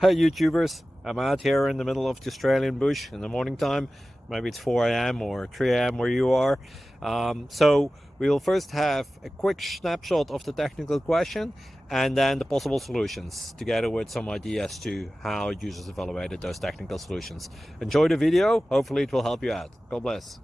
Hi YouTubers, I'm out here in the middle of the Australian bush in the morning time. Maybe it's 4 a.m. or 3 a.m. where you are. So we'll first have a quick snapshot of the technical question and then the possible solutions, together with some ideas to how users evaluated those technical solutions. Enjoy the video, hopefully it will help you out. God bless.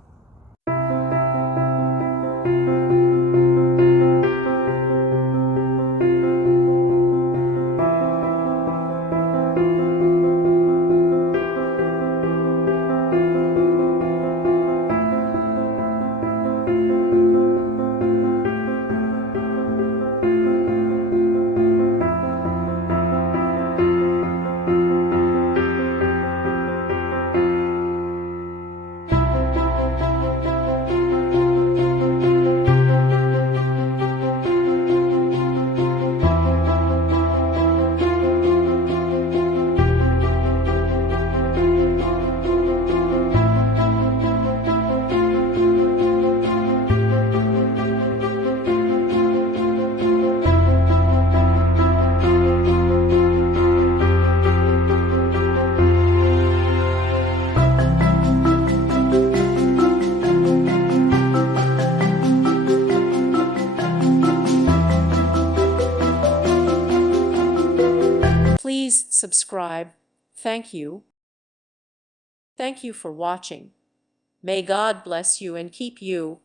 Please subscribe. Thank you. Thank you for watching. May God bless you and keep you.